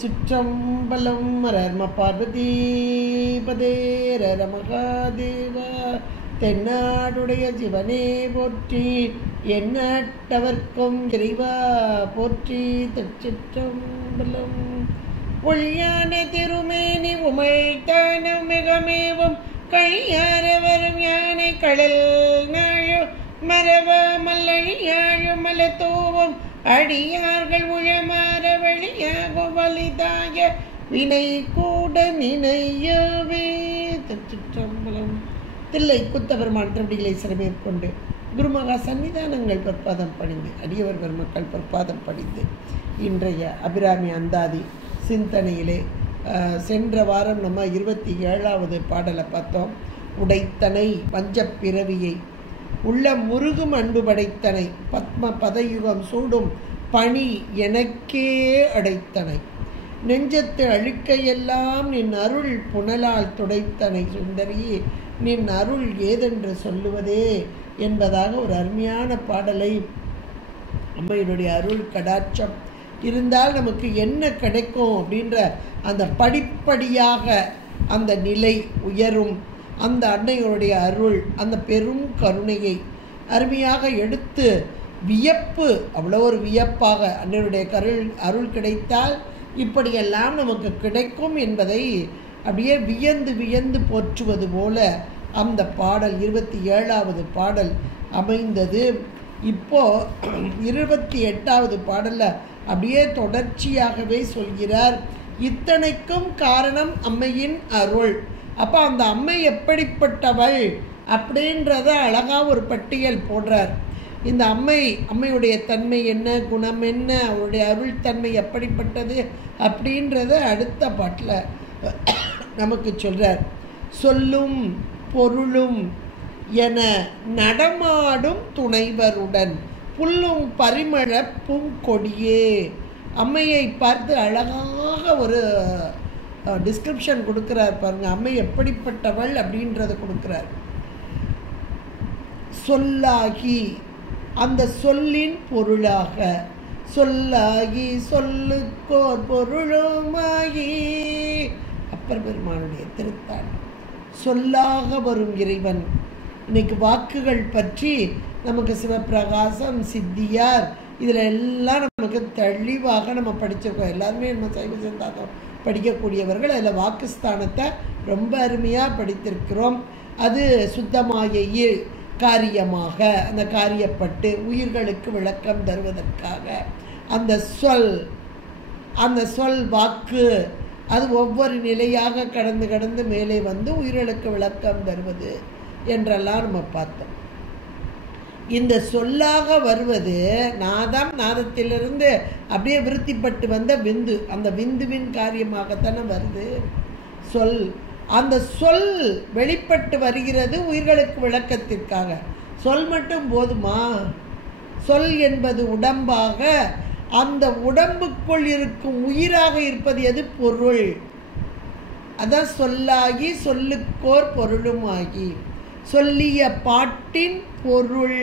திருச்சிற்றம்பலம். ரம பார்வதி பதேர மகாதேவா. தென்னாடுடைய சிவனே போற்றி, எந்நாட்டவர்க்கும் இறைவா போற்றி. திருச்சிற்றம்பலம். ஒளியான திருமேனி உமைத்தான மிகமேவும் கையார வரும் யானை கடல் நாழோ மரவாமல்லழியாழும் மலத்தோவும் அடியார்கள் உழமாற வழியாகும் வலிதாய வினை கூட நினையவே. திருச்சிற்றம்பலம். தில்லை குத்தபெருமான் திருவடிகளை சிறமேற்கொண்டு குருமகா சன்னிதானங்கள் பொற்பாதம் பணிந்து அடியவர் பெருமக்கள் பொற்பாதம் பணிந்து இன்றைய அபிராமி அந்தாதி சிந்தனையிலே சென்ற வாரம் நம்ம 27வது பாடலை பார்த்தோம். உடைத்தனை வஞ்சப்பிறவியை உள்ள முருகும் அன்பு படைத்தனை பத்ம பதயுகம் சூடும் பணி எனக்கே அடைத்தனை நெஞ்சத்து அழுக்கையெல்லாம் நின் அருள் புனலால் துடைத்தனை சுந்தரியே நின் அருள் ஏதென்று சொல்லுவதே என்பதாக ஒரு அருமையான பாடலை அம்மையினுடைய அருள் கடாட்சம் இருந்தால் நமக்கு என்ன கிடைக்கும் அப்படின்ற அந்த படிப்படியாக அந்த நிலை உயரும். அந்த அன்னைகளுடைய அருள், அந்த பெரும் கருணையை அருமையாக எடுத்து வியப்பு, அவ்வளோ ஒரு வியப்பாக அன்னையுடைய அருள் கிடைத்தால் இப்படியெல்லாம் நமக்கு கிடைக்கும் என்பதை அப்படியே வியந்து வியந்து போற்றுவது போல அந்த பாடல் 27வது பாடல் அமைந்தது. இப்போ 28வது பாடலில் அப்படியே தொடர்ச்சியாகவே சொல்கிறார். இத்தனைக்கும் காரணம் அம்மையின் அருள். அப்போ அந்த அம்மை எப்படிப்பட்டவள் அப்படின்றத அழகாக ஒரு பட்டியல் போடுறார். இந்த அம்மையுடைய தன்மை என்ன, குணம் என்ன, அவருடைய அருள் தன்மை எப்படிப்பட்டது அப்படின்றத அடுத்த பாட்டில் நமக்கு சொல்கிறார். சொல்லும் பொருளும் என நடமாடும் துணைவருடன் புல்லும் பரிமள பூங்கொடியே. அம்மையை பார்த்து அழகாக ஒரு டிஸ்கிரிப்ஷன் கொடுக்கிறார் பாருங்க. அம்மை எப்படிப்பட்டவள் அப்படின்றத கொடுக்கிறார். சொல்லாகி அந்த சொல்லின் பொருளாக, சொல்லாகி சொல்லுக்கோர் பொருளுமாகி. அப்பர் பெருமானுடைய திருத்தாள் சொல்லாக வரும் இறைவன். இன்னைக்கு வாக்குகள் பற்றி நமக்கு சிவப்பிரகாசம், சித்தியார், இதில் எல்லாம் நமக்கு தெளிவாக நம்ம படிச்சிருக்கோம். எல்லாருமே நம்ம சைவ சித்தாந்தம் படிக்கக்கூடியவர்கள். அதில் வாக்குஸ்தானத்தை ரொம்ப அருமையாக படித்திருக்கிறோம். அது சுத்தமாயையில் காரியமாக அந்த காரியப்பட்டு உயிர்களுக்கு விளக்கம் தருவதற்காக அந்த சொல் வாக்கு அது ஒவ்வொரு நிலையாக கடந்து மேலே வந்து உயிர்களுக்கு விளக்கம் தருவது என்றெல்லாம் நம்ம பார்த்தோம். இந்த சொல்லாக வருவது நாதம், நாதத்திலிருந்து அப்படியே விருத்திப்பட்டு வந்த விந்து, அந்த விந்துவின் காரியமாகத்தானே வருது சொல். அந்த சொல் வெளிப்பட்டு வருகிறது உயிர்களுக்கு விளக்கத்திற்காக. சொல் மட்டும் போதுமா? சொல் என்பது உடம்பாக, அந்த உடம்புக்குள் இருக்கும் உயிராக இருப்பது எது? பொருள். அதான் சொல்லாகி சொல்லுக்கோர் பொருளுமாகி, சொல்லிய பாட்டின் பொருள்.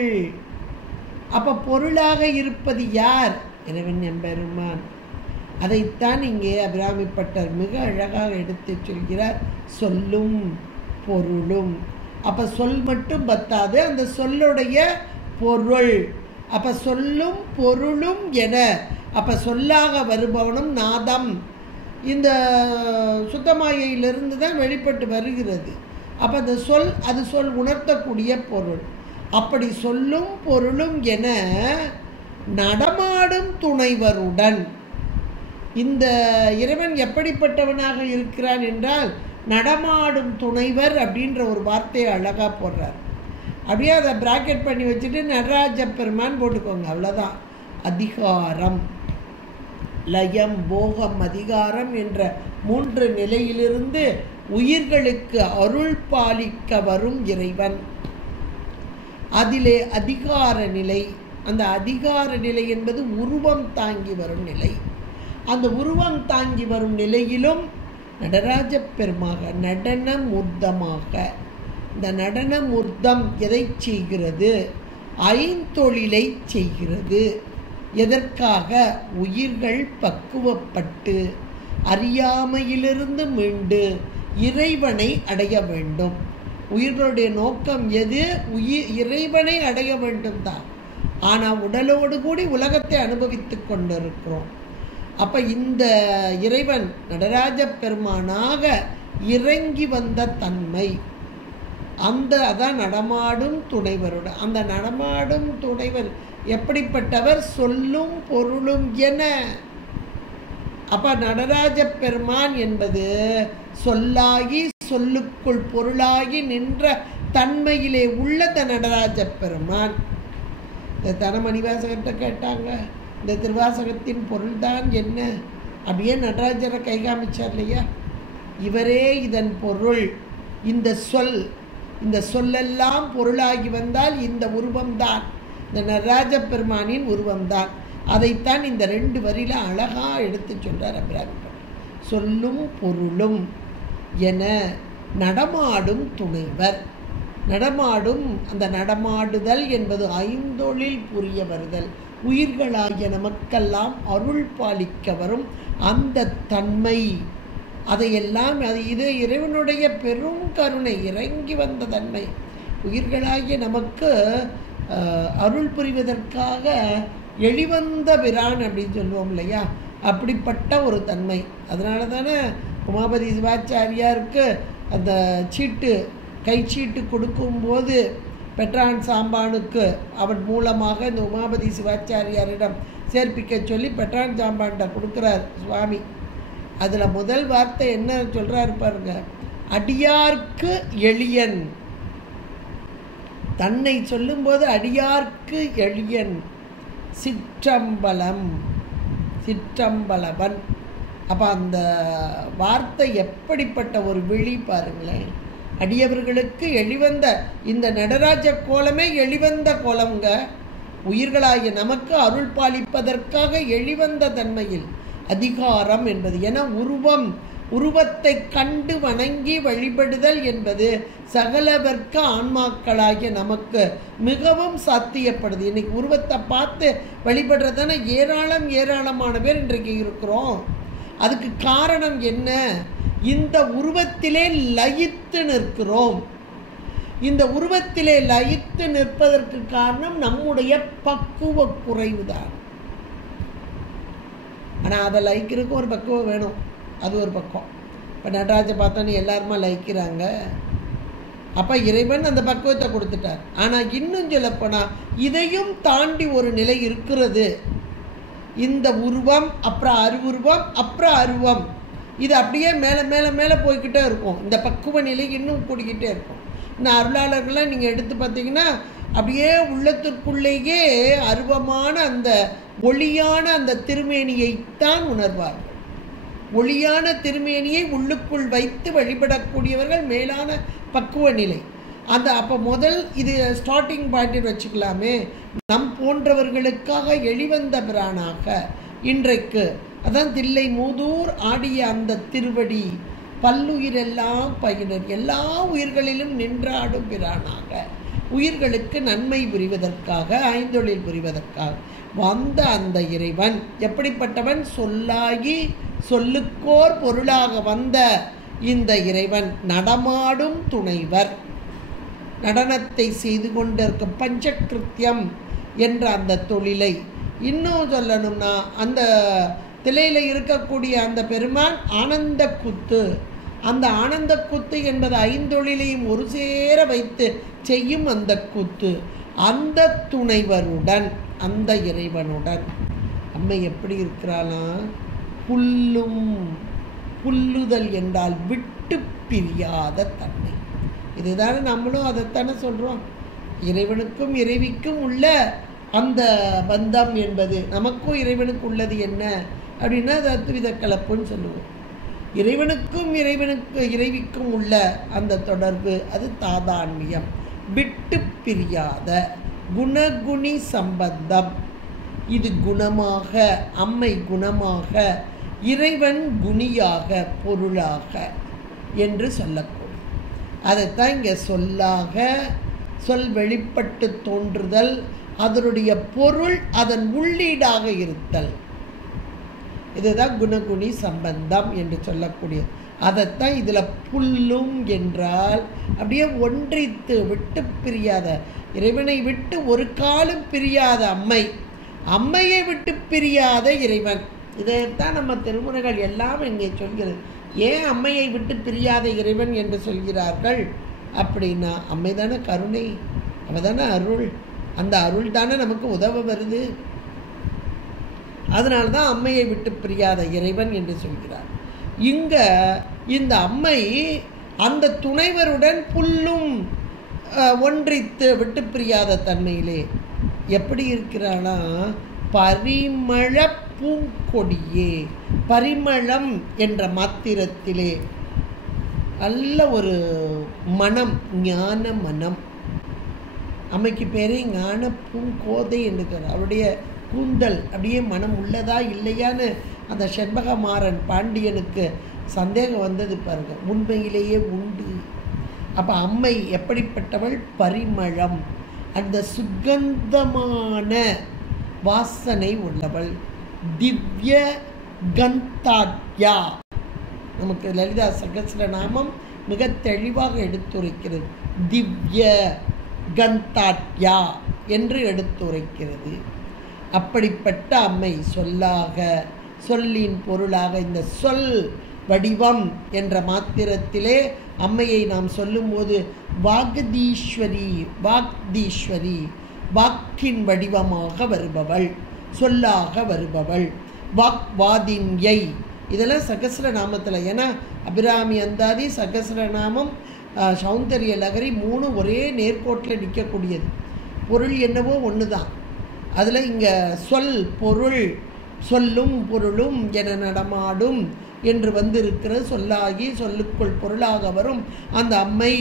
அப்போ பொருளாக இருப்பது யார்? இறைவன் எம்பெருமான். அதைத்தான் இங்கே அபிராமிப்பட்டர் மிக அழகாக எடுத்து சொல்கிறார். சொல்லும் பொருளும். அப்போ சொல் மட்டும் பத்தாது, அந்த சொல்லுடைய பொருள். அப்போ சொல்லும் பொருளும் என, அப்போ சொல்லாக வருபவனும் நாதம் இந்த சுத்தமாயிலிருந்து தான் வெளிப்பட்டு வருகிறது. அப்போ அந்த சொல், அது சொல் உணர்த்தக்கூடிய பொருள். அப்படி சொல்லும் பொருளும் என நடமாடும் துணைவருடன். இந்த இறைவன் எப்படிப்பட்டவனாக இருக்கிறான் என்றால் நடமாடும் துணைவர் அப்படின்ற ஒரு வார்த்தையை அழகாக போடுறார். அப்படியே அதை பிராக்கெட் பண்ணி வச்சுட்டு நடராஜ பெருமான் போட்டுக்கோங்க, அவ்வளோதான். அதிகாரம், லயம், போகம், அதிகாரம் என்ற 3 நிலையிலிருந்து உயிர்களுக்கு அருள் பாலிக்க வரும் இறைவன். அதிலே அதிகார நிலை. அந்த அதிகார நிலை என்பது உருவம் தாங்கி வரும் நிலை. அந்த உருவம் தாங்கி வரும் நிலையிலும் நடராஜ பெருமாக நடன மூர்த்தமாக. இந்த நடன மூர்த்தம் எதை செய்கிறது? ஐந்தொழிலை செய்கிறது. எதற்காக? உயிர்கள் பக்குவப்பட்டு அறியாமையிலிருந்து மீண்டு இறைவனை அடைய வேண்டும். உயிர்களுடைய நோக்கம் எது? இறைவனை அடைய வேண்டும் தான். ஆனால் உடலோடு கூடி உலகத்தை அனுபவித்து கொண்டிருக்கிறோம். அப்போ இந்த இறைவன் நடராஜ பெருமானாக இறங்கி வந்த தன்மை, அதான் நடமாடும் துணைவரோட. அந்த நடமாடும் துணைவர் எப்படிப்பட்டவர்? சொல்லும் பொருளும் என. அப்போ நடராஜ பெருமான் என்பது சொல்லாகி சொல்லுக்குள் பொருளாகி நின்ற தன்மையிலே உள்ளத நடராஜ பெருமான். இந்த தனமணிவாசகர்கிட்ட கேட்டாங்க, இந்த திருவாசகத்தின் பொருள்தான் என்ன? அப்படியே நடராஜரை கை காமிச்சார் இல்லையா? இவரே இதன் பொருள். இந்த சொல்லெல்லாம் பொருளாகி வந்தால் இந்த உருவம்தான், இந்த நடராஜ பெருமானின் உருவம்தான். அதைத்தான் இந்த 2 வரியில அழகா எடுத்து சொல்றார் அபிராமி. சொல்லும் பொருளும் என நடமாடும் துணைவர். நடமாடும், அந்த நடமாடுதல் என்பது ஐந்தொழில் புரிய வருதல். உயிர்களாகிய நமக்கெல்லாம் அருள் பாலிக்க வரும் அந்த தன்மை, அதையெல்லாம் இது இறைவனுடைய பெரும் கருணை, இறங்கி வந்த தன்மை. உயிர்களாகிய நமக்கு அருள் புரிவதற்காக எளிவந்த பிரான் அப்படின்னு சொல்லுவோம் இல்லையா? அப்படிப்பட்ட ஒரு தன்மை. அதனால தானே உமாபதி சிவாச்சாரியாருக்கு அந்த கைச்சீட்டு கொடுக்கும்போது பெற்றான் சாம்பானுக்கு அவன் மூலமாக இந்த உமாபதி சிவாச்சாரியாரிடம் சேர்ப்பிக்க சொல்லி பெற்றான் சாம்பான்கிட்ட கொடுக்குறார் சுவாமி. அதில் முதல் வார்த்தை என்ன சொல்கிறாரு பாருங்க, அடியார்க்கு எளியன். தன்னை சொல்லும்போது அடியார்க்கு எளியன், சிற்றம்பலவன். அப்போ அந்த வார்த்தை எப்படிப்பட்ட ஒரு விழி பாருங்களேன். அடியவர்களுக்கு எளிவந்த இந்த நடராஜ கோலமே எளிவந்த கோலம்ங்க. உயிர்களாகிய நமக்கு அருள் பாலிப்பதற்காக எளிவந்த தன்மையில் அதிகாரம் என்பது என உருவத்தை கண்டு வணங்கி வழிபடுதல் என்பது சகலவர்க்க ஆன்மாக்களாகிய நமக்கு மிகவும் சாத்தியப்படுது. இன்னைக்கு உருவத்தை பார்த்து வழிபடுறதான ஏராளமான பேர் இன்றைக்கு இருக்கிறோம். அதுக்கு காரணம் என்ன? இந்த உருவத்திலே லயித்து நிற்கிறோம். இந்த உருவத்திலே லயித்து நிற்பதற்கு காரணம் நம்முடைய பக்குவ குறைவுதான். ஆனால் அதை லயிக்கிறதுக்கு ஒரு பக்குவம் வேணும், அது ஒரு பக்கம். இப்போ நடராஜை பார்த்தோன்னு எல்லாருமா லயிக்கிறாங்க. அப்போ இறைவன் அந்த பக்குவத்தை கொடுத்துட்டார். ஆனால் இன்னும் சொல்லப்போனால் இதையும் தாண்டி ஒரு நிலை இருக்கிறது. இந்த உருவம், அப்புறம் அருவுருவம், அப்புறம் அருவம், இது அப்படியே மேலே போய்கிட்டே இருக்கும். இந்த பக்குவ நிலை இன்னும் கூடிக்கிட்டே இருக்கும். இந்த அருளாளர்கள்லாம் நீங்கள் எடுத்து பார்த்தீங்கன்னா அப்படியே உள்ளத்திற்குள்ளேயே அருவமான அந்த ஒளியான அந்த திருமேனியைத்தான் உணர்வார்கள். ஒளியான திருமேனியை உள்ளுக்குள் வைத்து வழிபடக்கூடியவர்கள் மேலான பக்குவ நிலை. அப்போ முதல் இது ஸ்டார்டிங் பாயிண்ட் வச்சுக்கலாமே. நம் போன்றவர்களுக்காக எளிவந்த பிரானாக இன்றைக்கு அதான் தில்லை மூதூர் ஆடிய அந்த திருவடி பல்லுயிரெல்லாம் பயினர், எல்லா உயிர்களிலும் நின்றாடும் பிரானாக உயிர்களுக்கு நன்மை புரிவதற்காக ஐந்தொழில் புரிவதற்காக வந்த அந்த இறைவன் எப்படிப்பட்டவன்? சொல்லாகி சொல்லுக்கோர் பொருளாக வந்த இந்த இறைவன் நடமாடும் துணைவர். நடனத்தை செய்து கொண்டிருக்கும் பஞ்சகிருத்தியம் என்ற அந்த தொழிலை இன்னும் சொல்லணும்னா அந்த திலையில் இருக்கக்கூடிய அந்த பெருமான் ஆனந்த குத்து. அந்த ஆனந்த குத்து என்பது ஐந்தொழிலையும் ஒரு சேர வைத்து செய்யும் அந்த கூத்து. அந்த துணைவருடன், அந்த இறைவனுடன் அம்மை எப்படி இருக்கிறாளாம்? புல்லுதல் என்றால் விட்டு பிரியாத தன்மை. இதுதானே நம்மளும் அதைத்தானே சொல்கிறோம். இறைவனுக்கும் இறைவிக்கும் உள்ள அந்த பந்தம் என்பது நமக்கும் இறைவனுக்கு உள்ளது என்ன அப்படின்னா அது அத்வித கலப்புன்னு சொல்லுவோம். இறைவனுக்கும் இறைவிக்கும் உள்ள அந்த தொடர்பு அது தாதான்மியம், விட்டு பிரியாத குணகுணி சம்பந்தம். இது குணமாக, அம்மை குணமாக, இறைவன் குணியாக, பொருளாக என்று சொல்லக்கூடும். அதைத்தான் இங்கே சொல்லாக, சொல் வெளிப்பட்டு தோன்றுதல், அதனுடைய பொருள் அதன் உள்ளீடாக இருத்தல். இதுதான் குணகுணி சம்பந்தம் என்று சொல்லக்கூடியது. அதைத்தான் இதில் புல்லும் என்றால் அப்படியே ஒன்றித்து விட்டு பிரியாத, இறைவனை விட்டு ஒரு காலம் பிரியாத அம்மை, அம்மையை விட்டு பிரியாத இறைவன். இதைத்தான் நம்ம திருமுறைகள் எல்லாம் இங்கே சொல்கிறது. ஏன் அம்மையை விட்டு பிரியாத இறைவன் என்று சொல்கிறார்கள் அப்படின்னா, அம்மை தானே கருணை, அவ தானே அருள், அந்த அருள் தானே நமக்கு உதவ வருது. அதனால தான் அம்மையை விட்டு பிரியாத இறைவன் என்று சொல்கிறார். இங்கே இந்த அம்மை அந்த துணைவருடன் புல்லும் ஒன்றித்து விட்டு பிரியாத தன்மையிலே எப்படி இருக்கிறானா, பரிமள பூங்கொடியே. பரிமளம் என்ற மாத்திரத்திலே நல்ல ஒரு மனம், ஞான மனம். அம்மைக்கு பேரே ஞான பூங்கோதை என்று சொல்கிறார். அவருடைய கூந்தல் அப்படியே மனம் உள்ளதா இல்லையான்னு அந்த செண்பகமாறன் பாண்டியனுக்கு சந்தேகம் வந்தது பாருங்க. உண்மையிலேயே உண்டு. அப்போ அம்மை எப்படிப்பட்டவள்? பரிமளம், அந்த சுகந்தமான வாசனை உள்ளவள். திவ்ய கந்தாட்யா. நமக்கு லலிதா சகஸ்ரநாமம் மிக தெளிவாக எடுத்துரைக்கிறது. திவ்ய கந்தாட்யா என்று எடுத்துரைக்கிறது. அப்படிப்பட்ட அம்மை சொல்லாக, சொல்லின் பொருளாக, இந்த சொல் வடிவம் என்ற மாத்திரத்திலே அம்மையை நாம் சொல்லும்போது வாக்தீஸ்வரி, வாக்தீஸ்வரி, வாக்கின் வடிவமாக வருபவள், சொல்லாக வருபவள். வாக்வாதின்யை, இதெல்லாம் சகஸ்ரநாமத்தில். ஏன்னா அபிராமி அந்தாதி, சகஸ்ரநாமம், சௌந்தரிய லகரி 3 ஒரே நேர்கோட்டில் நிற்கக்கூடியது. பொருள் என்னவோ ஒன்று தான். அதில் இங்கே சொல் பொருள், சொல்லும் பொருளும் என நடமாடும் என்று வந்திருக்கிற சொல்லாகி சொல்லுக்குள் பொருளாக வரும் அந்த அம்மை.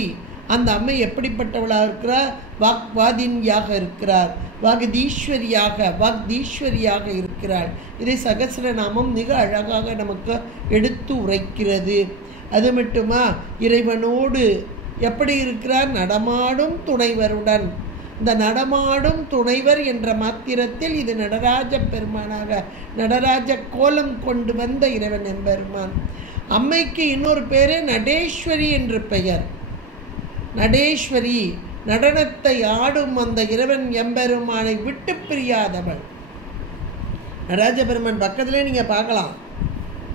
அந்த அம்மை எப்படிப்பட்டவளாக இருக்கிறார்? வாக்வாதின்யாக இருக்கிறார், வாக்தீஸ்வரியாக, வாக்தீஸ்வரியாக இருக்கிறாள். இதை சகஸ்ரநாமம் மிக அழகாக நமக்கு எடுத்து உரைக்கிறது. அது மட்டுமா, இறைவனோடு எப்படி இருக்கிறார்? நடமாடும் துணைவருடன். இந்த நடமாடும் துணைவர் என்ற மாத்திரத்தில் இது நடராஜ பெருமானாக, நடராஜ கோலம் கொண்டு வந்த இறைவன் எம்பெருமான். அம்மைக்கு இன்னொரு பேரே நடேஸ்வரி என்று பெயர். நடேஸ்வரி, நடனத்தை ஆடும் அந்த இறைவன் எம்பெருமானை விட்டு பிரியாதவள். நடராஜ பெருமான் பக்கத்திலே நீங்கள் பார்க்கலாம்.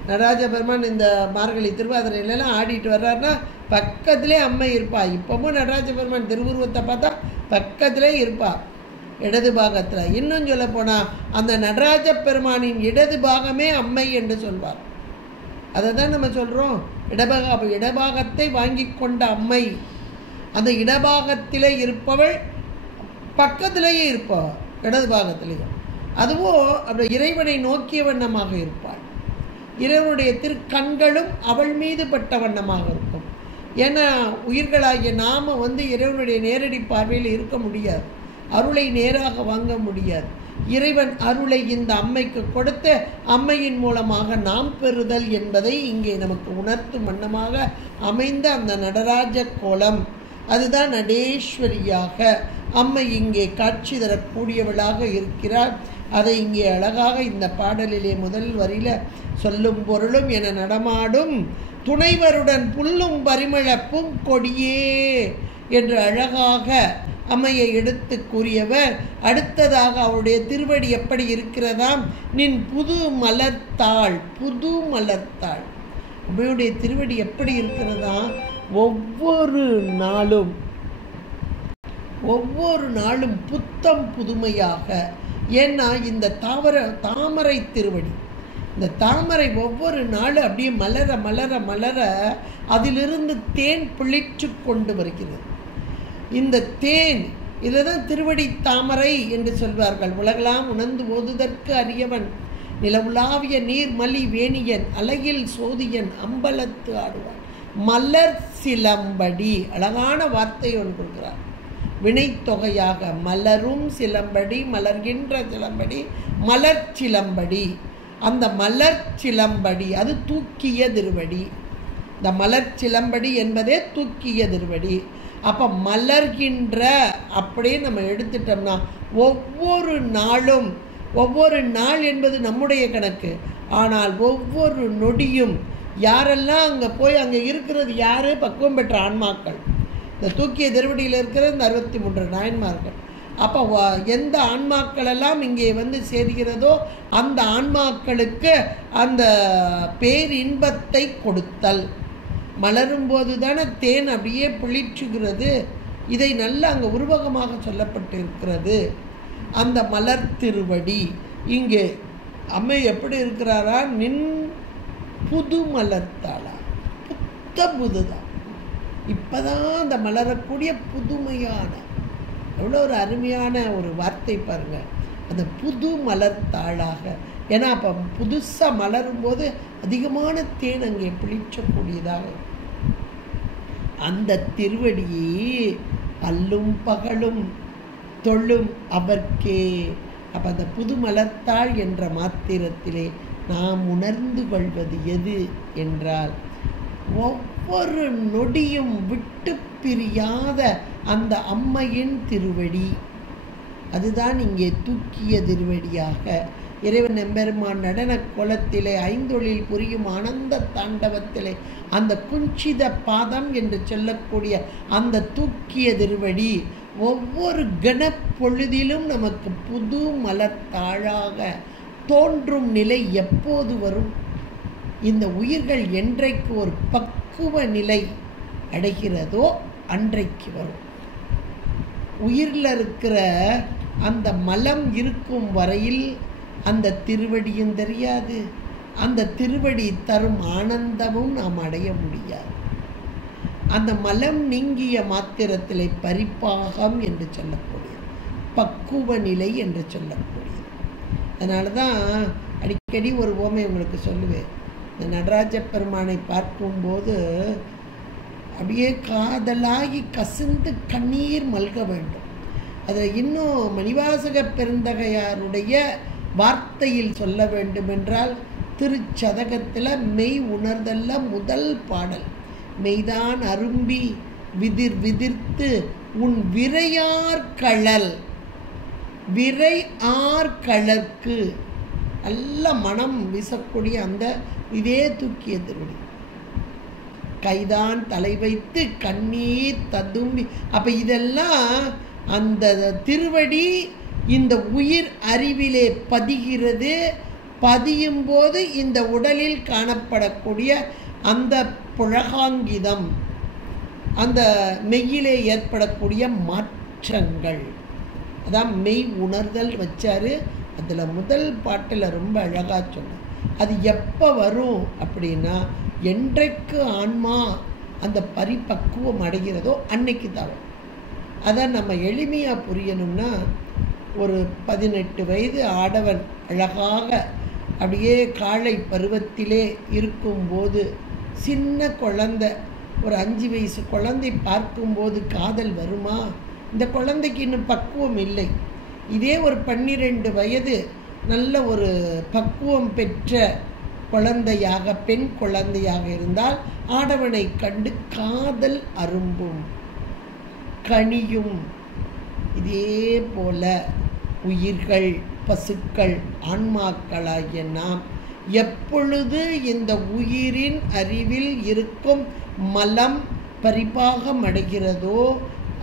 நடராஜ பெருமான் இந்த மார்கழி திருவாதிரையிலலாம் ஆடிட்டு வர்றாருன்னா பக்கத்திலே அம்மை இருப்பா. இப்போவும் நடராஜ பெருமான் திருவுருவத்தை பார்த்தா பக்கத்திலே இருப்பா, இடது பாகத்தில். இன்னும் சொல்ல போனால் அந்த நடராஜ பெருமானின் இடது பாகமே அம்மை என்று சொல்வார். அதை தான் நம்ம சொல்கிறோம், இடபாகத்தை வாங்கி கொண்ட அம்மை. அந்த இடபாகத்திலே இருப்பவள் பக்கத்திலேயே இருப்பவள், இடது பாகத்திலேயும். அதுவும் அப்படி இறைவனை நோக்கிய வண்ணமாக இருப்பாள். இறைவனுடைய திருக்கண்களும் அவள் மீது பட்ட வண்ணமாக இருக்கும். ஏன்னா உயிர்களாகிய நாம் இறைவனுடைய நேரடி பார்வையில் இருக்க முடியாது, அருளை நேராக வாங்க முடியாது. இறைவன் அருளை இந்த அம்மைக்கு கொடுத்த அம்மையின் மூலமாக நாம் பெறுதல் என்பதை இங்கே நமக்கு உணர்த்தும் வண்ணமாக அமைந்த அந்த நடராஜ கோலம், அதுதான் நடேஸ்வரியாக அம்மை இங்கே காட்சி தரக்கூடியவளாக இருக்கிறார். அதை இங்கே அழகாக இந்த பாடலிலே முதல் வரியில் சொல்லும் பொருளும் என நடமாடும் துணைவருடன் புல்லும் பரிமள பூங்கொடியே என்று அழகாக அம்மையை எடுத்து கூறியவர். அடுத்ததாக அவருடைய திருவடி எப்படி இருக்கிறதாம்? நின் புது மலர்த்தாள், புது மலர்த்தாள். அம்மையுடைய திருவடி எப்படி இருக்கிறதா? ஒவ்வொரு நாளும் புத்தம் புதுமையாக. ஏன்னா இந்த தாமரை திருவடி, இந்த தாமரை ஒவ்வொரு நாளும் அப்படியே மலர மலர மலர அதிலிருந்து தேன் பிழிச்சு கொண்டு வருகிறது. இந்த தேன், இதை தான் திருவடி தாமரை என்று சொல்வார்கள். உலகெல்லாம் உணர்ந்து ஓதுதற்கு அறியவன், நிலவுலாவிய நீர் மலி வேணியன், அழகில் சோதியன், அம்பலத்து ஆடுவான், மலர் சிலம்படி. அழகான வார்த்தை ஒன்று கொடுக்கிறார். வினைத்தொகையாக மலரும் சிலம்படி, மலர்கின்ற சிலம்படி, மலர் சிலம்படி. அந்த மலர் சிலம்படி அது தூக்கிய திருவடி. இந்த மலர் சிலம்படி என்பதே தூக்கிய திருவடி. அப்போ மலர்கின்ற அப்படியே நம்ம எடுத்துட்டோம்னா ஒவ்வொரு நாளும், ஒவ்வொரு நாள் என்பது நம்முடைய கணக்கு. ஆனால் ஒவ்வொரு நொடியும் யாரெல்லாம் அங்கே போய் அங்கே இருக்கிறது யார்? பக்குவம் பெற்ற ஆன்மாக்கள். இந்த தூக்கிய திருவடியில் இருக்கிற இந்த 63 நாயன்மார்கள். அப்போ எந்த ஆன்மாக்களெல்லாம் இங்கே வந்து சேர்கிறதோ அந்த ஆன்மாக்களுக்கு அந்த பேரின்பத்தை கொடுத்தல். மலரும்போது தானே தேன் அப்படியே பிழிச்சுகிறது. இதை நல்லா அங்கே உருவகமாக சொல்லப்பட்டு இருக்கிறது. அந்த மலர் திருவடி இங்கே அம்மை எப்படி இருக்கிறாரா? நின் புது மலர்த்தாளா, புத்த புதுதான். இப்போதான் அந்த மலரக்கூடிய புதுமையான, எவ்வளோ ஒரு அருமையான ஒரு வார்த்தை பாருங்க, அந்த புது மலர்த்தாளாக. ஏன்னா அப்போ புதுசாக மலரும்போது அதிகமான தேன் அங்கே பிழிச்சக்கூடியதாக. அந்த திருவடியை அல்லும் பகலும் தொழும் அவர்க்கே. அப்போ அந்த புது மலர்த்தாள் என்ற மாத்திரத்திலே நாம் உணர்ந்து கொள்வது எது என்றால், ஒவ்வொரு நொடியும் விட்டு பிரியாத அந்த அம்மையின் திருவடி. அதுதான் இங்கே தூக்கிய திருவடியாக இறைவன் எம்பெருமான் நடன கோலத்திலே ஐந்தொழில் புரியும் ஆனந்த தாண்டவத்திலே அந்த குஞ்சித பாதம் என்று சொல்லக்கூடிய அந்த தூக்கிய திருவடி ஒவ்வொரு கணப்பொழுதிலும் நமக்கு புது மலர்த்தாழாக தோன்றும் நிலை எப்போது வரும்? இந்த உயிர்கள் என்றைக்கு ஒரு பக்குவ நிலை அடைகிறதோ அன்றைக்கு வரும். உயிரில் இருக்கிற அந்த மலம் இருக்கும் வரையில் அந்த திருவடியும் தெரியாது, அந்த திருவடி தரும் ஆனந்தமும் நாம் அடைய முடியாது. அந்த மலம் நீங்கிய மாத்திரத்திலே பரிபாகம் என்று சொல்லக்கூடியது, பக்குவ நிலை என்று சொல்லக்கூடியது. அதனால தான் அடிக்கடி ஒரு ஓமை உங்களுக்கு சொல்லுவேன். இந்த நடராஜ பெருமானை பார்க்கும்போது அப்படியே காதலாகி கசிந்து கண்ணீர் மல்க வேண்டும். அதில் இன்னும் மணிவாசக பெருந்தகையாருடைய வார்த்தையில் சொல்ல வேண்டுமென்றால், திருச்சதகத்தில் மெய் உணர்தல்ல முதல் பாடல், மெய்தான் அரும்பி விதிர் விதிர்த்து உன் விரையார் கழல், விரை ஆர் கழற்கு, நல்ல மனம் வீசக்கூடிய அந்த இதே தூக்கிய திருவடி. கைதான் தலை வைத்து கண்ணீர் ததும்பி. அப்போ இதெல்லாம் அந்த திருவடி இந்த உயிர் அறிவிலே பதிகிறது. பதியும் போது இந்த உடலில் காணப்படக்கூடிய அந்த புழகாங்கிதம், அந்த மெய்யிலே ஏற்படக்கூடிய மாற்றங்கள், அதான் மெய் உணர்தல் வச்சாரு. அதில் முதல் பாட்டில் ரொம்ப அழகாக சொன்னார். அது எப்போ வரும் அப்படின்னா, என்றைக்கு ஆன்மா அந்த பரிபக்குவம் அடைகிறதோ அன்னைக்கு தான் வரும். அதான் நம்ம எளிமையாக புரியணும்னா, ஒரு 18 வயது ஆடவன் அழகாக அப்படியே காளை பருவத்திலே இருக்கும்போது, சின்ன குழந்தை, ஒரு 5 வயசு குழந்தை பார்க்கும்போது காதல் வருமா? இந்த குழந்தைக்கு இன்னும் பக்குவம் இல்லை. இதே ஒரு 12 வயது நல்ல ஒரு பக்குவம் பெற்ற குழந்தையாக, பெண் குழந்தையாக இருந்தால் ஆடவனை கண்டு காதல் அரும்பும், கனியும். இதே போல உயிர்கள், பசுக்கள், ஆன்மாக்களாகிய நாம் எப்பொழுது இந்த உயிரின் அறிவில் இருக்கும் மலம் பரிபாகம் அடைகிறதோ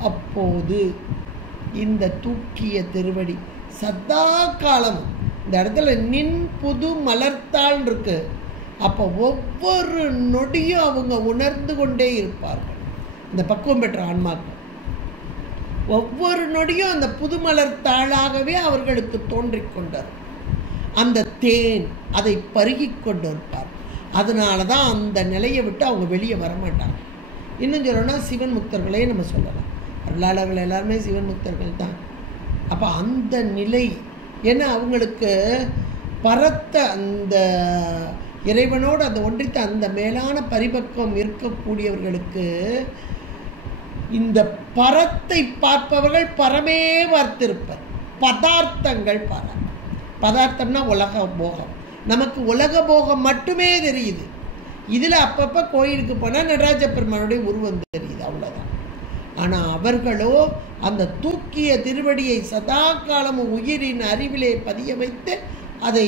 அப்போது இந்த தூக்கிய திருவடி சதா காலம் இந்த இடத்துல நின் புது மலர்த்தாள் இருக்கு. அப்போ ஒவ்வொரு நொடியும் அவங்க உணர்ந்து கொண்டே இருப்பார்கள். இந்த பக்குவம் பெற்ற ஆன்மாக்கள் ஒவ்வொரு நொடியும் அந்த புது மலர்த்தாளாகவே அவர்களுக்கு தோன்றிக் கொண்டார். அந்த தேன் அதை பருகி கொண்டு இருப்பார். அதனால தான் அந்த நிலையை விட்டு அவங்க வெளியே வரமாட்டாங்க. இன்னும் சொல்லணும்னா சிவன் முக்தர்களே நம்ம சொல்லலாம். அருளாளர்கள் எல்லாருமே சிவன் முக்தர்கள் தான். அப்போ அந்த நிலை, ஏன்னா அவங்களுக்கு பரத்த அந்த இறைவனோடு அந்த ஒன்றித்த அந்த மேலான பரிபக்குவம் இருக்கக்கூடியவர்களுக்கு இந்த பரத்தை பார்ப்பவர்கள் பரமே பார்த்திருப்பர். பதார்த்தங்கள் பாரா. பதார்த்தம்னா உலக போகம். நமக்கு உலக போகம் மட்டுமே தெரியுது. இதில் அப்பப்போ கோயிலுக்கு போனால் நடராஜ பெருமானுடைய உருவம் தெரியுது, அவ்வளோதான். ஆனால் அவர்களோ அந்த தூக்கிய திருவடியை சதா காலமும் உயிரின் அறிவிலே பதிய வைத்து அதை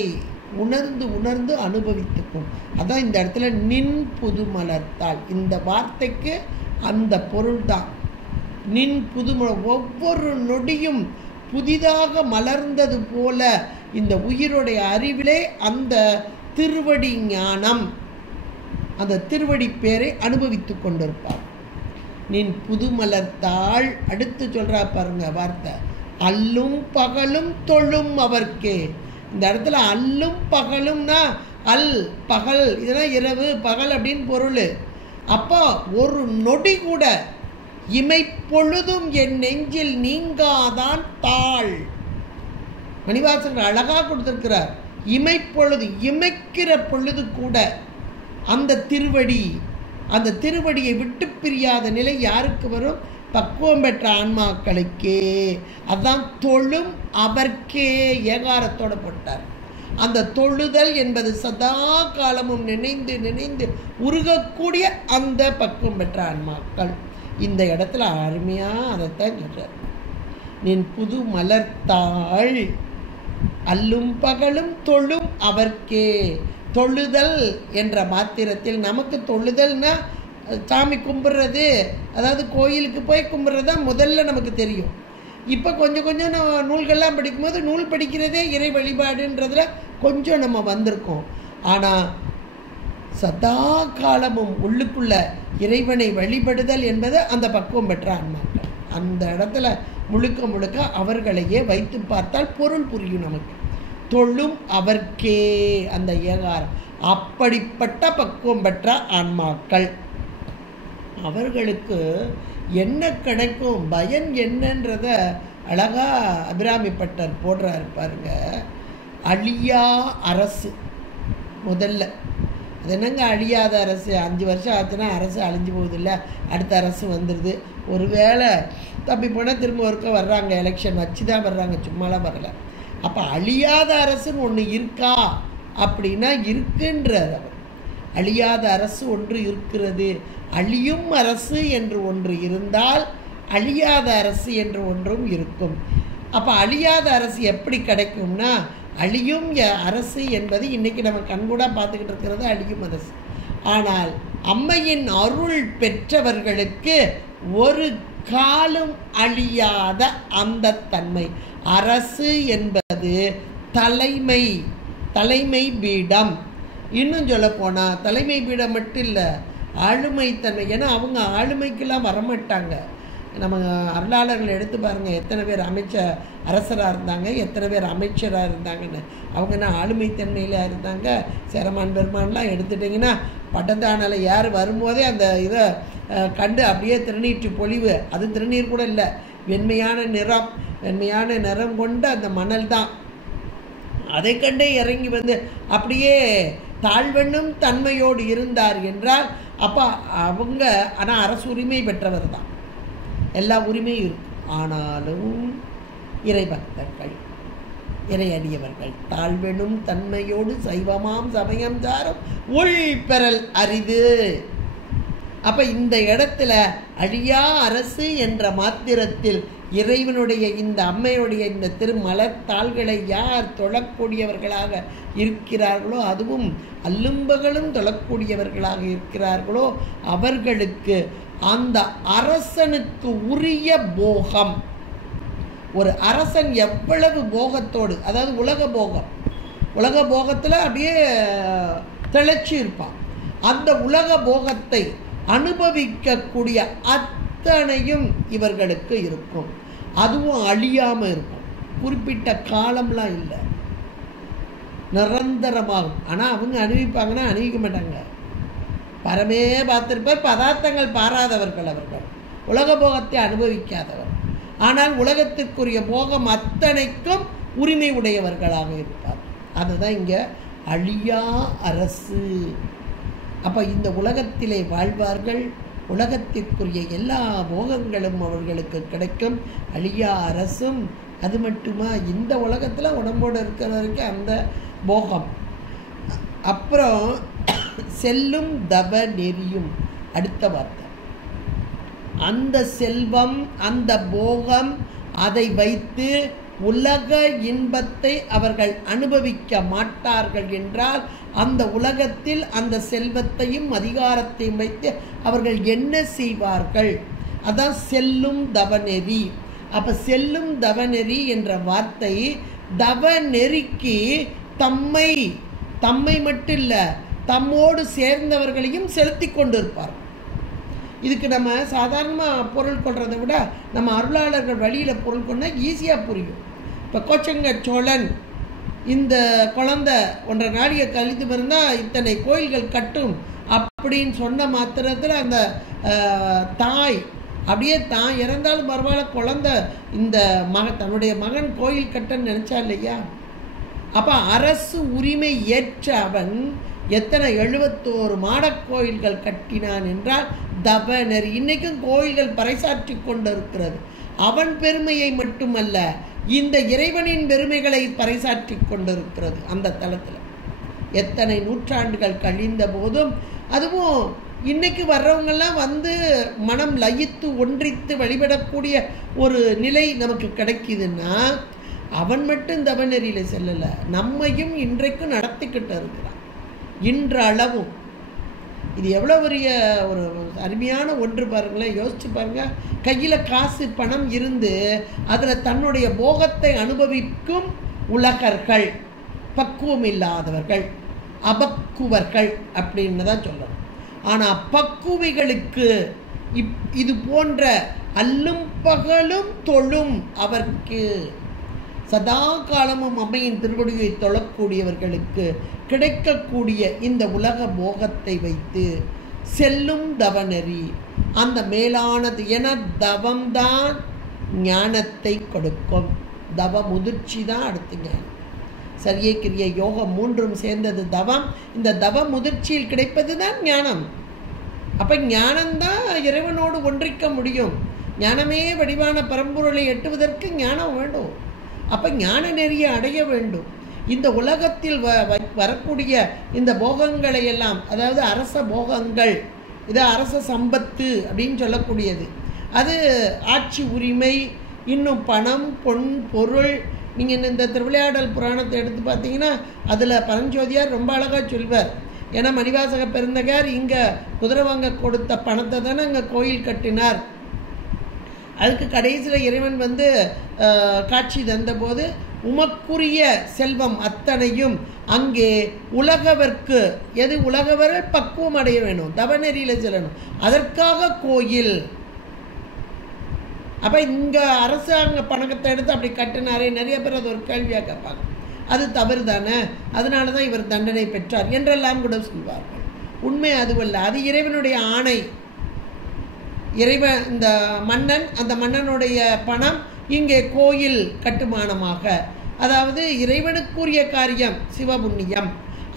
உணர்ந்து உணர்ந்து அனுபவித்துக்கும். அதான் இந்த இடத்துல நின் புது மலர்த்தாள், இந்த வார்த்தைக்கு அந்த பொருள் தான். நின் புதுமலர், ஒவ்வொரு நொடியும் புதிதாக மலர்ந்தது போல இந்த உயிருடைய அறிவிலே அந்த திருவடி ஞானம், அந்த திருவடி பேரை அனுபவித்து கொண்டிருப்பார். நின் புதுமலர்த்தாள். அடுத்து சொல்றா பாருங்க வார்த்தை, அல்லும் பகலும் தொழும் அவர்க்கே. இந்த இடத்துல அல்லும் பகலும்னா அல் பகல், இதெல்லாம் இரவு பகல் அப்படின்னு பொருள். அப்போ ஒரு நொடி கூட இமைப்பொழுதும் என் நெஞ்சில் நீங்காதான் தாள். மணிவாசகர் அழகா கொடுத்திருக்கிறார். இமைப்பொழுது, இமைக்கிற பொழுது கூட அந்த திருவடி, அந்த திருவடியை விட்டு பிரியாத நிலை யாருக்கு வரும்? பக்குவம் பெற்ற ஆன்மாக்களுக்கே. அதான் தொழும் அவர்க்கே ஏகாரத்தோட போட்டார். அந்த தொழுதல் என்பது சதா காலமும் நினைந்து நினைந்து உருகக்கூடிய அந்த பக்குவம் பெற்ற ஆன்மாக்கள். இந்த இடத்துல அருமையாக அதைத்தான் சொல்றார். நின் புது மலர்த்தாள் அல்லும் பகலும் தொழும் அவர்க்கே. தொழுதல் என்ற மாத்திரத்தில் நமக்கு தொழுதல்னா சாமி கும்பிட்றது, அதாவது கோயிலுக்கு போய் கும்பிட்றது தான் முதல்ல நமக்கு தெரியும். இப்போ கொஞ்சம் கொஞ்சம் நம்ம நூல்கள்லாம் படிக்கும்போது நூல் படிக்கிறதே இறை வழிபாடுன்றதுல கொஞ்சம் நம்ம வந்திருக்கோம். ஆனால் சதா காலமும் உள்ளுக்குள்ள இறைவனை வழிபடுதல் என்பது அந்த பக்குவம் பெற்ற ஆன்மாக்கள். அந்த இடத்துல முழுக்க முழுக்க அவர்களையே வைத்து பார்த்தால் பொருள் புரியும் நமக்கு. தொழும் அவர்க்கே அந்த ஏகாரம். அப்படிப்பட்ட பக்குவம் பெற்ற ஆன்மாக்கள் அவர்களுக்கு என்ன கிடைக்கும், பயன் என்னன்றத அழகா அபிராமி பட்டர் போடுறாரு பாருங்க. அழியா அரசு. முதல்ல அது என்னங்க அழியாத அரசு? 5 வருஷம் ஆச்சுன்னா அரசு அழிஞ்சு போகுதில்ல, அடுத்த அரசு வந்துடுது. ஒருவேளை தப்பி போனால் திரும்ப ஒருக்க வர்றாங்க, எலெக்ஷன் வச்சு தான் வர்றாங்க, சும்மாலாம் வரலை. அப்போ அழியாத அரசுன்னு ஒன்று இருக்கா அப்படின்னா இருக்குன்றார் அவர். அழியாத அரசு ஒன்று இருக்கிறது. அழியும் அரசு என்று ஒன்று இருந்தால் அழியாத அரசு என்று ஒன்றும் இருக்கும். அப்போ அழியாத அரசு எப்படி கிடைக்கும்னா, அழியும் அரசு என்பது இன்றைக்கி நம்ம கண்கூட பார்த்துக்கிட்டு இருக்கிறது அழியும் அரசு. ஆனால் அம்மையின் அருள் பெற்றவர்களுக்கு ஒரு காலும் அழியாத அந்த தன்மை. அரசு என்பது தலைமை, தலைமை பீடம். இன்னும் சொல்ல போனால் தலைமை பீடம் மட்டும் இல்லை, ஆளுமைத்தன்மை. ஏன்னா அவங்க ஆளுமைக்கெல்லாம் வரமாட்டாங்க. நம்ம அருளாளர்கள் எடுத்து பாருங்கள், எத்தனை பேர் அரசராக இருந்தாங்க, எத்தனை பேர் அமைச்சராக இருந்தாங்கன்னு. அவங்கன்னா ஆளுமைத்தன்மையில் இருந்தாங்க. சேரமான் பெருமான்லாம் எடுத்துட்டிங்கன்னா பட்டத்தானால யார் வரும்போதே அந்த இதை கண்டு அப்படியே திருநீற்று பொழிவு, அது திருநீர் கூட இல்லை, வெண்மையான நிறம், வெண்மையான நிறம் கொண்ட அந்த மணல் தான். அதை கண்டே இறங்கி வந்து அப்படியே தாழ்வெண்ணும் தன்மையோடு இருந்தார் என்றால் அப்போ அவங்க ஆனால் அரசு உரிமை பெற்றவர் தான், எல்லா உரிமையும் இருக்கும். ஆனாலும் இறை பக்தர்கள், இறையடியவர்கள் தாழ்வெனும் தன்மையோடு சைவமாம் சமயம் சாரும் உள் பெறல் அரிது. அப்போ இந்த இடத்துல அழியா அரசு என்ற மாத்திரத்தில் இறைவனுடைய இந்த அம்மையுடைய இந்த திருமலத்தாள்களை யார் தொழக்கூடியவர்களாக இருக்கிறார்களோ, அதுவும் அல்லும்பகலும் தொழக்கூடியவர்களாக இருக்கிறார்களோ, அவர்களுக்கு அந்த அரசனுக்கு உரிய போகம். ஒரு அரசன் எவ்வளவு போகத்தோடு, அதாவது உலக போகம், உலக போகத்தில் அப்படியே திளைச்சி இருப்பான். அந்த உலக போகத்தை அனுபவிக்கக்கூடிய அத்தனையும் இவர்களுக்கு இருக்கும். அதுவும் அழியாமல் இருக்கும். குறிப்பிட்ட காலம்லாம் இல்லை, நிரந்தரமாகும். ஆனால் அவங்க அனுபவிப்பாங்கன்னா அனுபவிக்க மாட்டாங்க. பரமே பார்த்திருப்பார், பதார்த்தங்கள் பாராதவர்கள் அவர்கள், உலக போகத்தை அனுபவிக்காதவர். ஆனால் உலகத்திற்குரிய போகம் அத்தனைக்கும் உரிமை உடையவர்களாக இருப்பார். அதுதான் இங்கே அழியா அரசு. அப்போ இந்த உலகத்திலே வாழ்வார்கள், உலகத்திற்குரிய எல்லா போகங்களும் அவர்களுக்கு கிடைக்கும், அழியா அரசும். அது மட்டுமா, இந்த உலகத்தில் உடம்போடு இருக்கிற வரைக்கும் அந்த போகம். அப்புறம் செல்லும் தவ நெறியும் அடுத்த வார்த்தை. அந்த செல்வம், அந்த போகம், அதை வைத்து உலக இன்பத்தை அவர்கள் அனுபவிக்க மாட்டார்கள் என்றால் அந்த உலகத்தில் அந்த செல்வத்தையும் அதிகாரத்தையும் வைத்து அவர்கள் என்ன செய்வார்கள்? அதான் செல்லும் தவநெறி. அப்போ செல்லும் தவநெறி என்ற வார்த்தை தவநெறிக்கு தம்மை மட்டும் இல்லை, தம்மோடு சேர்ந்தவர்களையும் செலுத்தி கொண்டு இருப்பார். இதுக்கு நம்ம சாதாரணமாக பொருள் கொள்றதை விட நம்ம அருளாளர்கள் வழியில் பொருள் கொண்டால் ஈஸியாக புரியும். இப்போ கோச்சங்க சோழன் இந்த குழந்தை 1.5 நாளிகை கழித்து பிறந்தால் இத்தனை கோயில்கள் கட்டும் அப்படின்னு சொன்ன மாத்திரத்தில் அந்த தாய் அப்படியே தான் இறந்தாலும் பரவாயில்ல, குழந்தை இந்த தன்னுடைய மகன் கோயில் கட்டன்னு நினச்சா இல்லையா? அப்போ அரசு உரிமை ஏற்ற அவன் எத்தனை 71 மாடக்கோயில்கள் கட்டினான் என்றால் தவநெறி. இன்னைக்கும் கோயில்கள் பறைசாற்றி கொண்டிருக்கிறது. அவன் பெருமையை மட்டுமல்ல, இந்த இறைவனின் பெருமைகளை பறைசாற்றி கொண்டிருக்கிறது. அந்த தளத்தில் எத்தனை நூற்றாண்டுகள் கழிந்த போதும், அதுவும் இன்னைக்கு வர்றவங்கெல்லாம் வந்து மனம் லயித்து ஒன்றித்து வழிபடக்கூடிய ஒரு நிலை நமக்கு கிடைக்குதுன்னா அவன் மட்டும் தவநெறியில் செல்லலை, நம்மையும் இன்றைக்கும் நடத்திக்கிட்டு இருக்கிறான். இன்றளவும் இது எவ்வளோ பெரிய ஒரு அருமையான ஒன்று பாருங்களேன். யோசிச்சு பாருங்க, கையில் காசு பணம் இருந்து அதில் தன்னுடைய போகத்தை அனுபவிக்கும் உலகர்கள், பக்குவம் இல்லாதவர்கள், அபக்குவர்கள் அப்படின்னு தான் சொல்லணும். ஆனால் பக்குவிகளுக்கு இது போன்ற அல்லும் பகலும் தொழும் அவருக்கு சதா காலமும் அம்மையின் திருவடியை தொழக்கூடியவர்களுக்கு கிடைக்கக்கூடிய இந்த உலக போகத்தை வைத்து செல்லும் தவநெறி அந்த மேலானது. என தவம்தான் ஞானத்தை கொடுக்கும். தவ முதிர்ச்சி தான் அடுத்து ஞானம். சரியை கிரிய யோகம் 3ம் சேர்ந்தது தவம். இந்த தவ முதிர்ச்சியில் கிடைப்பது தான் ஞானம். அப்போ ஞானம்தான் இறைவனோடு ஒன்றிக்க முடியும். ஞானமே வடிவான பரம்பொருளை எட்டுவதற்கு ஞானம் வேண்டும். அப்போ ஞான நெறியை அடைய வேண்டும். இந்த உலகத்தில் வரக்கூடிய இந்த போகங்களை எல்லாம், அதாவது அரச போகங்கள், இது அரச சம்பத்து அப்படின்னு சொல்லக்கூடியது. அது ஆட்சி உரிமை, இன்னும் பணம், பொன், பொருள். நீங்கள் இந்த திருவிளையாடல் புராணத்தை எடுத்து பார்த்தீங்கன்னா அதில் பரஞ்சோதியார் ரொம்ப அழகாக சொல்வார். ஏன்னா மணிவாசக பெருந்தகார் இங்கே குதிரை வாங்க கொடுத்த பணத்தை தானே அங்கே கோயில் கட்டினார். அதுக்கு கடைசியில் இறைவன் வந்து காட்சி தந்தபோது உமக்குரிய செல்வம் அத்தனையும் அங்கே உலகவர்க்கு, எது உலகவர் பக்குவம் அடைய வேணும், தவநெறியில் செல்லணும், அதற்காக கோயில். அப்போ இங்கே அரசாங்க பணத்தை எடுத்து அப்படி கட்டினாரே, நிறைய பேர் அது ஒரு கேள்வியாக கேட்பாங்க. அது தவறு தானே, அதனால தான் இவர் தண்டனை பெற்றார் என்றெல்லாம் கூட சொல்வார்கள். உண்மை அதுவல்ல, அது இறைவனுடைய ஆணை. இறைவன் இந்த மன்னன், அந்த மன்னனுடைய பணம் இங்கே கோயில் கட்டுமானமாக, அதாவது இறைவனுக்குரிய காரியம் சிவபுண்ணியம்,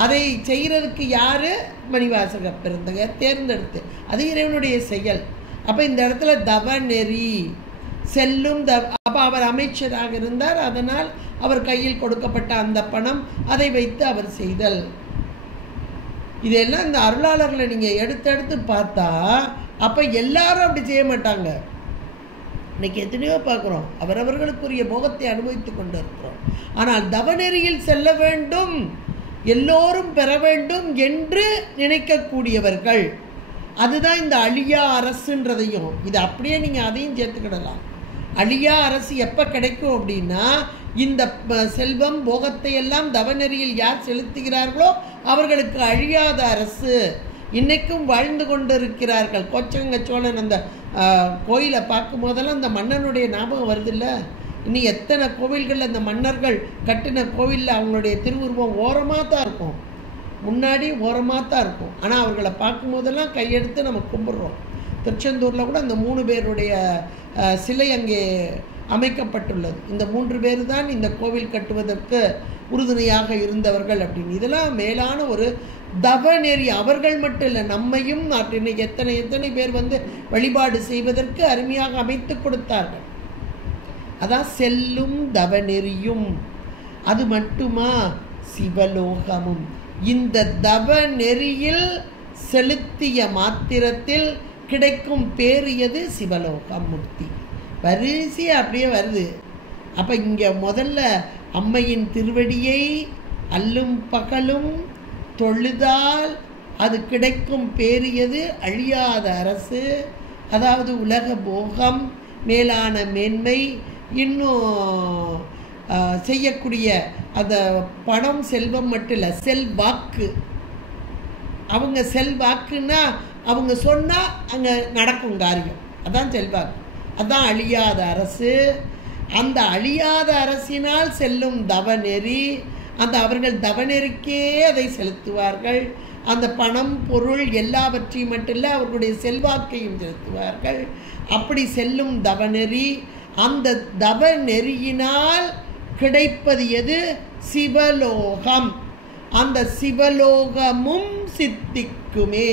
அதை செய்கிறதுக்கு யார்? மணிவாசக பெருந்தகர் தேர்ந்தெடுத்து, அது இறைவனுடைய செயல். அப்போ இந்த இடத்துல தவநெறி செல்லும் அப்போ அவர் அமைச்சராக இருந்தார், அதனால் அவர் கையில் கொடுக்கப்பட்ட அந்த பணம், அதை வைத்து அவர் செய்தல். இதெல்லாம் இந்த அருளாளர்களை நீங்கள் எடுத்து பார்த்தா அப்போ எல்லாரும் அப்படி செய்ய மாட்டாங்க. இன்னைக்கு எத்தனையோ பார்க்குறோம், அவரவர்களுக்குரிய போகத்தை அனுபவித்து கொண்டு இருக்கிறோம். ஆனால் தவநெறியில் செல்ல வேண்டும், எல்லோரும் பெற வேண்டும் என்று நினைக்கக்கூடியவர்கள், அதுதான் இந்த அழியா அரசுன்றதையும், இது அப்படியே நீங்கள் அதையும் சேர்த்துக்கிடலாம். அழியா அரசு எப்போ கிடைக்கும் அப்படின்னா, இந்த செல்வம் போகத்தை எல்லாம் தவநெறியில் யார் செலுத்துகிறார்களோ அவர்களுக்கு அழியாத அரசு. இன்றைக்கும் வாழ்ந்து கொண்டு இருக்கிறார்கள். கோச்சங்க சோழன் அந்த கோயிலை பார்க்கும் போதெல்லாம் அந்த மன்னனுடைய ஞாபகம் வருதில்ல. இனி எத்தனை கோவில்கள் அந்த மன்னர்கள் கட்டின கோவிலில் அவங்களுடைய திருவுருவம் ஓரமாக தான் இருக்கும், முன்னாடி ஓரமாக தான் இருக்கும். ஆனால் அவர்களை பார்க்கும் போதெல்லாம் கையெடுத்து நம்ம கும்பிட்றோம். திருச்செந்தூரில் கூட அந்த 3 பேருடைய சிலை அங்கே அமைக்கப்பட்டுள்ளது. இந்த 3 பேர் தான் இந்த கோவில் கட்டுவதற்கு உறுதுணையாக இருந்தவர்கள் அப்படின்னு. இதெல்லாம் மேலான ஒரு தவநெறி. அவர்கள் மட்டும் இல்லை, நம்மையும் நாட்டினை எத்தனை பேர் வந்து வழிபாடு செய்வதற்கு அருமையாக அமைத்து கொடுத்தார்கள். அதான் செல்லும் தவநெறியும். அது மட்டுமா, சிவலோகமும். இந்த தவநெறியில் செலுத்திய மாத்திரத்தில் கிடைக்கும் பேர் எது? சிவலோகம், முக்தி. வரிசையாக அப்படியே வருது. அப்போ இங்கே முதல்ல அம்மையின் திருவடியை அல்லும் பகலும் தொழுதால் அது கிடைக்கும் பேறு எது? அழியாத அரசு, அதாவது உலக போகம், மேலான மேன்மை, இன்னும் செய்யக்கூடிய அந்த பணம் செல்வம் மட்டும் இல்லை, செல்வாக்கு. அவங்க செல்வாக்குன்னா அவங்க சொன்னால் அங்கே நடக்கும் காரியம், அதான் செல்வாக்கு, அதான் அழியாத அரசு. அந்த அழியாத அரசினால் செல்லும் தவநெறி, அந்த அவர்கள் தவநெறிக்கே அதை செலுத்துவார்கள். அந்த பணம் பொருள் எல்லாவற்றையும் மட்டும் இல்லை, அவர்களுடைய செல்வாக்கையும் செலுத்துவார்கள். அப்படி செல்லும் தவநெறி, அந்த தவநெறியினால் கிடைப்பது எது? சிவலோகம். அந்த சிவலோகமும் சித்திக்குமே,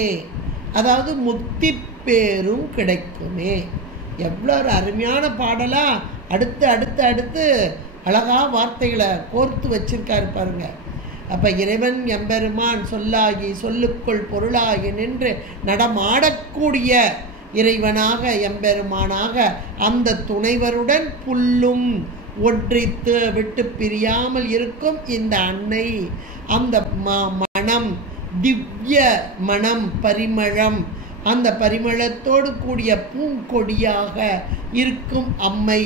அதாவது முக்தி பேரும் கிடைக்குமே. எவ்வளோ ஒரு அருமையான பாடலாக அடுத்து அடுத்து அடுத்து அழகாக வார்த்தைகளை கோர்த்து வச்சிருக்காரு பாருங்க. அப்போ இறைவன் எம்பெருமான் சொல்லாகி சொல்லுக்குள் பொருளாகி நின்று நடமாடக்கூடிய இறைவனாக எம்பெருமானாக அந்த துணைவருடன் புல்லும் ஒன்றித்து விட்டு பிரியாமல் இருக்கும் இந்த அன்னை, அந்த மனம், திவ்ய மனம், பரிமளம், அந்த பரிமளத்தோடு கூடிய பூங்கொடியாக இருக்கும் அம்மை,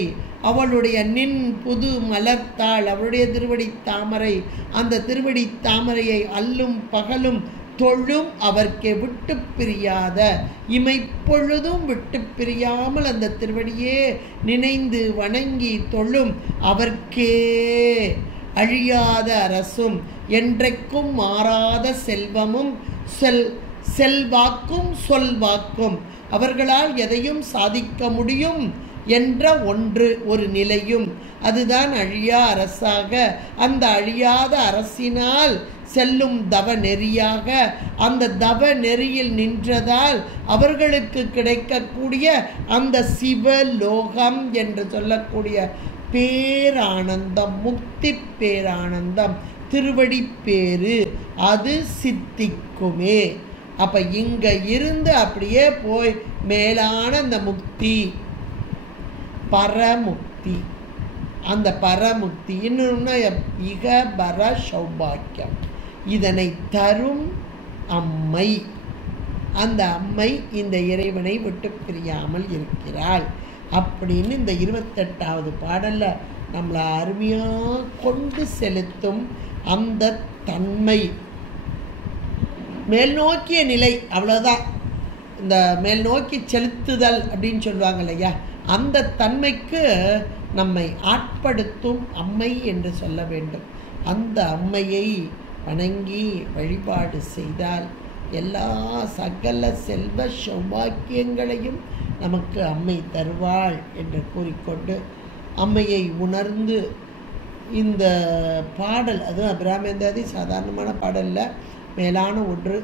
அவளுடைய நின் புது மலர்த்தாள், அவளுடைய திருவடி தாமரை, அந்த திருவடி தாமரையை அல்லும் பகலும் தொழும் அவர்க்கே விட்டு பிரியாத, இமைப்பொழுதும் விட்டு பிரியாமல் அந்த திருவடியே நினைந்து வணங்கி தொழும் அவர்க்கே அழியாத அரசும், என்றைக்கும் மாறாத செல்வமும், செல்வாக்கும் சொல்வாக்கும், அவர்களால் எதையும் சாதிக்க முடியும் என்ற ஒரு நிலையும், அதுதான் அழியா அரசாக, அந்த அழியாத அரசினால் செல்லும் தவ நெறியாக, அந்த தவ நெறியில் நின்றதால் அவர்களுக்கு கிடைக்கக்கூடிய அந்த சிவலோகம் என்று சொல்லக்கூடிய பேரானந்தம், முக்தி பேரானந்தம், திருவடி பேரு, அது சித்திக்குமே. அப்போ இங்கே இருந்து அப்படியே போய் மேலான அந்த முக்தி, பரமுக்தி, அந்த பரமுக்தி இன்னொன்று இக பர சௌபாக்கியம், இதனை தரும் அம்மை. அந்த அம்மை இந்த இறைவனை விட்டு பிரியாமல் இருக்கிறாள் அப்படின்னு இந்த 28வது பாடலில் நம்மளை அருமையாக கொண்டு செலுத்தும் அந்த தன்மை, மேல் நோக்கிய நிலை, அவ்வளோதான். இந்த மேல் நோக்கி செலுத்துதல் அப்படின்னு சொல்லுவாங்க இல்லையா, அந்த தன்மைக்கு நம்மை ஆட்படுத்தும் அம்மை என்று சொல்ல வேண்டும். அந்த அம்மையை வணங்கி வழிபாடு செய்தால் எல்லா சகல செல்வ சௌபாக்கியங்களையும் நமக்கு அம்மை தருவாள் என்று கூறிக்கொண்டு, அம்மையை உணர்ந்து இந்த பாடல், அதுவும் அபிராமேந்தாதி சாதாரணமான பாடலில் மேலான ஒன்று,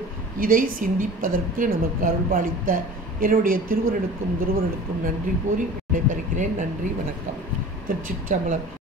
இதை சிந்திப்பதற்கு நமக்கு அருள்பாலித்த என்னுடைய திருவருளுக்கும் குருவருளுக்கும் நன்றி கூறி விடைபெறுகிறேன். நன்றி, வணக்கம். திருச்சிற்றம்பலம்.